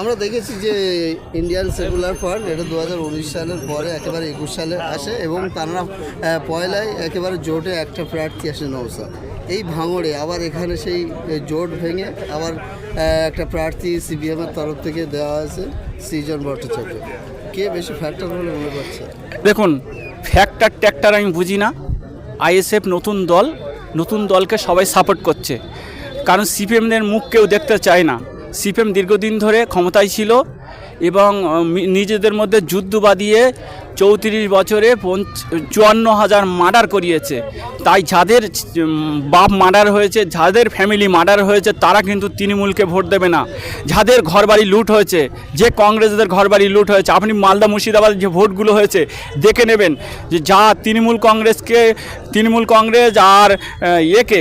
আমরা দেখেছি যে ইন্ডিয়ান সেকুলার ফান্ড এটা দু হাজার উনিশ সালের পরে একেবারে একুশ সালে আসে এবং তারা পয়লায় একেবারে জোটে একটা প্রার্থী আসে নৌসা এই ভাঙড়ে আবার এখানে সেই জোট ভেঙে আবার একটা প্রার্থী সিপিএমের তরফ থেকে দেওয়া হয়েছে সৃজন ভট্টাচার্য। কে বেশি ফ্যাক্টর বলে মনে করছে? দেখুন ফ্যাক্টর ট্যাক্টর আমি বুঝি না। আইএসএফ নতুন দল, নতুন দলকে সবাই সাপোর্ট করছে। কারণ সিপিএমদের মুখ কেউ দেখতে চায় না। সিপিএম দীর্ঘদিন ধরে ক্ষমতায় ছিল। এবং নিজেদের মধ্যে যুদ্ধ বাঁধিয়ে চৌত্রিশ বছরে চুয়ান্ন হাজার মার্ডার করিয়েছে। তাই যাদের বাপ মার্ডার হয়েছে, যাদের ফ্যামিলি মার্ডার হয়েছে, তারা কিন্তু তৃণমূলকে ভোট দেবে না। যাদের ঘরবাড়ি লুট হয়েছে, যে কংগ্রেসদের ঘরবাড়ি লুট হয়েছে, আপনি মালদা মুর্শিদাবাদ যে ভোটগুলো হয়েছে, দেখে নেবেন যে যা তৃণমূল কংগ্রেসকে, তৃণমূল কংগ্রেস আর ইয়েকে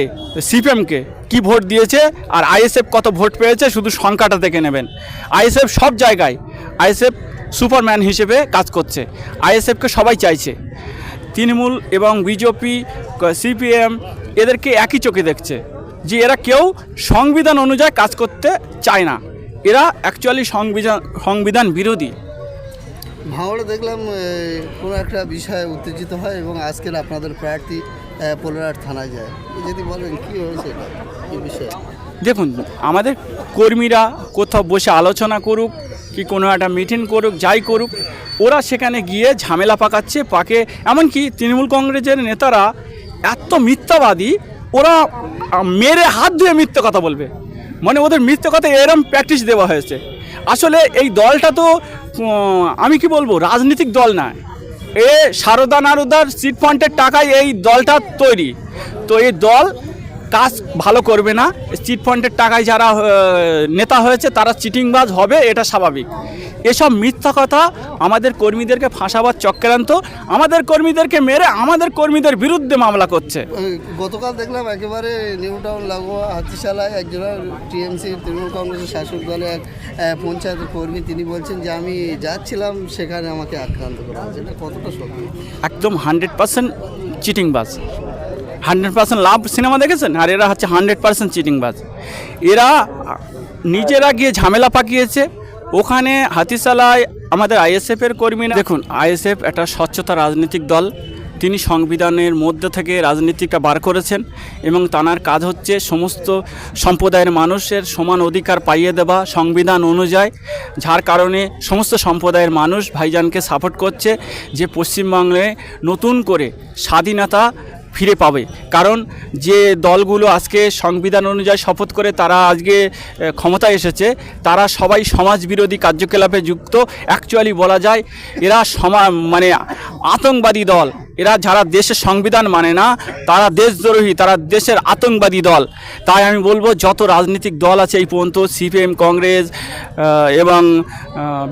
সিপিএমকে কি ভোট দিয়েছে, আর আইএসএফ কত ভোট পেয়েছে, শুধু সংখ্যাটা দেখে নেবেন। আইএসএফ সব জায়গায় আইএসএফ সুপারম্যান হিসেবে কাজ করছে। আইএসএফকে সবাই চাইছে। তৃণমূল এবং বিজেপি সিপিএম এদেরকে একই চোখে দেখছে যে এরা কেউ সংবিধান অনুযায়ী কাজ করতে চায় না। এরা অ্যাকচুয়ালি সংবিধান সংবিধান বিরোধী। ভাঙড়ে দেখলাম কোনো একটা বিষয়ে উত্তেজিত হয় এবং আজকের আপনাদের প্রার্থী পোলার থানায় যায়। যদি বলেন কি হয়েছে এটা? এই বিষয়ে? দেখুন আমাদের কর্মীরা কোথাও বসে আলোচনা করুক কি কোনো একটা মিটিং করুক, যাই করুক, ওরা সেখানে গিয়ে ঝামেলা পাকাচ্ছে, পাকে। এমনকি তৃণমূল কংগ্রেসের নেতারা এত মিথ্যাবাদী, ওরা মেরে হাত ধুয়ে মিথ্যে কথা বলবে। মানে ওদের মিথ্যে কথা এরম প্র্যাকটিস দেওয়া হয়েছে। আসলে এই দলটা তো আমি কি বলব, রাজনৈতিক দল না। এ সারদা নারদার সিট ফান্ডের টাকায় এই দলটা তৈরি। তো এই দল কাজ ভালো করবে না। চিট ফান্ডের টাকায় যারা নেতা হয়েছে তারা চিটিংবাজ হবে এটা স্বাভাবিক। এসব মিথ্যা কথা আমাদের কর্মীদেরকে ফাঁসাবার চক্রান্ত আমাদের কর্মীদেরকে মেরে আমাদের কর্মীদের বিরুদ্ধে মামলা করছে। গতকাল দেখলাম একেবারে নিউ টাউন লাগোয়া হাতিশালায় একজন টিএমসি তৃণমূল কংগ্রেসের শাসক দলের এক আহ, পঞ্চায়েতের কর্মী তিনি বলছেন যে আমি যাচ্ছিলাম সেখানে আমাকে আক্রান্ত করা হয়েছে। কতটা সত্যি? একদম হান্ড্রেড পার্সেন্ট চিটিংবাজ। হান্ড্রেড পার্সেন্ট লাভ সিনেমা দেখেছেন? আর এরা হচ্ছে হান্ড্রেড পার্সেন্ট চিটিংবাজ। এরা নিজেরা গিয়ে ঝামেলা পাকিয়েছে। ওখানে হাতিশালায় আমাদের আইএসএফের কর্মীরা দেখুন, আইএসএফ একটা স্বচ্ছতা রাজনৈতিক দল। তিনি সংবিধানের মধ্যে থেকে রাজনীতিটা বার করেছেন এবং তানার কাজ হচ্ছে সমস্ত সম্প্রদায়ের মানুষের সমান অধিকার পাইয়ে দেওয়া সংবিধান অনুযায়ী, যার কারণে সমস্ত সম্প্রদায়ের মানুষ ভাইজানকে সাপোর্ট করছে যে পশ্চিমবঙ্গে নতুন করে স্বাধীনতা ফিরে পাবে। কারণ যে দলগুলো আজকে সংবিধান অনুযায়ী শপথ করে তারা আজকে ক্ষমতায় এসেছে, তারা সবাই সমাজ বিরোধী কার্যকলাপে যুক্ত। অ্যাকচুয়ালি বলা যায়, এরা সমা মানে আতঙ্কবাদী দল। এরা যারা দেশের সংবিধান মানে না, তারা দেশদ্রোহী, তারা দেশের আতঙ্কবাদী দল। তাই আমি বলব, যত রাজনৈতিক দল আছে এই পর্যন্ত, সিপিএম, কংগ্রেস এবং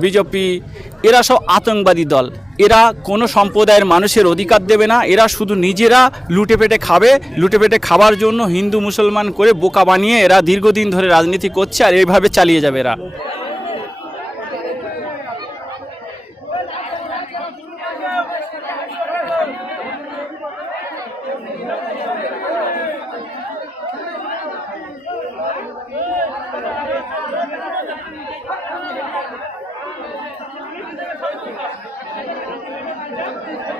বিজেপি, এরা সব আতঙ্কবাদী দল। এরা কোনো সম্প্রদায়ের মানুষের অধিকার দেবে না, এরা শুধু নিজেরা লুটে পেটে খাবে, লুটে পেটে খাবার জন্য হিন্দু, মুসলমান করে বোকা বানিয়ে এরা দীর্ঘদিন ধরে রাজনীতি করছে আর এইভাবে চালিয়ে যাবে এরা।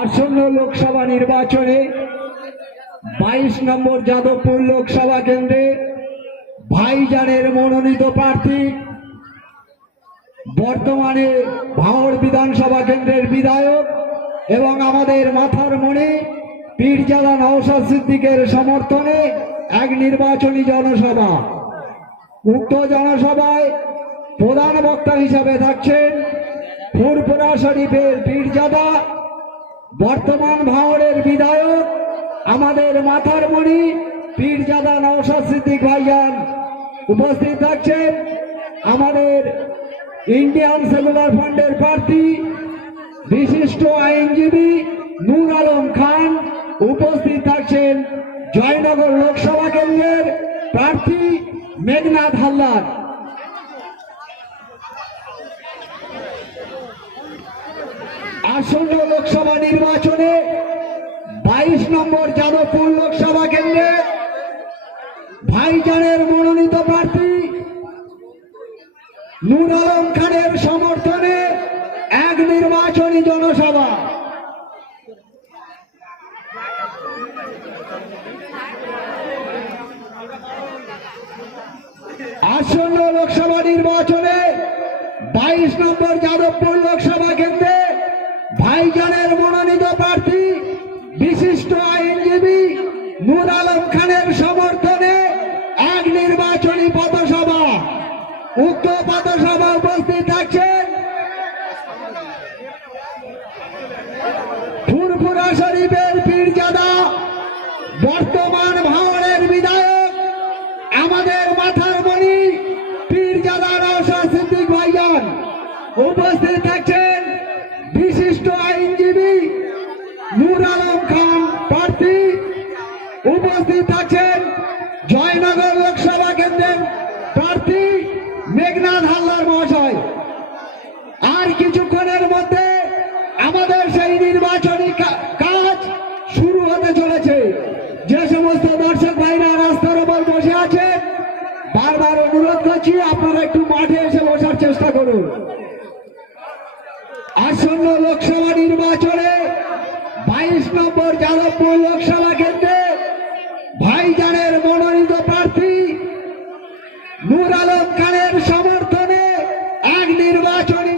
আসন্ন লোকসভা নির্বাচনে বাইশ নম্বর যাদবপুর লোকসভা কেন্দ্রে ভাইজানের মনোনীত প্রার্থী, বর্তমানে ভাঙড় বিধানসভা কেন্দ্রের বিধায়ক এবং আমাদের মাথার মনে পীরজাদা নওশাদ সিদ্দিকের সমর্থনে এক নির্বাচনী জনসভা। উক্ত জনসভায় প্রধান বক্তা হিসাবে থাকছেন ফুরপুরা শরীফের পীরজাদা বর্তমান ভাঙড়ের বিধায়ক, আমাদের মাথার মণি পীরজাদা নওশাদ সিদ্দিক ভাইজান উপস্থিত থাকছেন। আমাদের ইন্ডিয়ান সেলুলার ফান্ডের প্রার্থী, বিশিষ্ট আইনজীবী নূর আলম খান উপস্থিত থাকছেন। জয়নগর লোকসভা কেন্দ্রের প্রার্থী মেঘনাথ হালদার। আসন্ন লোকসভা নির্বাচনে বাইশ নম্বর যাদবপুর লোকসভা কেন্দ্রে ভাইজানের মনোনীত প্রার্থী নূর আলম খানের সমর্থনে এক নির্বাচনী জনসভা। আসন্ন লোকসভা নির্বাচনে বাইশ নম্বর যাদবপুর লোকসভা ভাইজানের মনোনীত প্রার্থী, বিশিষ্ট আইনজীবী নূর আলম খানের সমর্থনে এক নির্বাচনী পথসভা। উক্ত পথসভা উপস্থিত থাকছেন ফুরফুরা শরীফের পীরজাদা, বর্তমান ভাঙড়ের বিধায়ক, আমাদের মাথার মণি, পীরজাদা রওশন সিদ্দিক ভাইজান। উপস্থিত থাকছেন আইনজীবী নূর আলম খান প্রার্থী উপস্থিত থাকছেন জয়নগর লোকসভা কেন্দ্রের প্রার্থী মেঘনাথ হালদার মহাশয়। আর কিছুক্ষণের মধ্যে আমাদের সেই নির্বাচনী কাজ শুরু হতে চলেছে। যে সমস্ত দর্শক ভাইরা রাস্তার উপর বসে আছেন, বারবার অনুরোধ করছি আপনারা একটু মাঠে এসে বসার চেষ্টা করুন। আসন্ন লোকসভা নম্বর যাদবপুর লোকসভা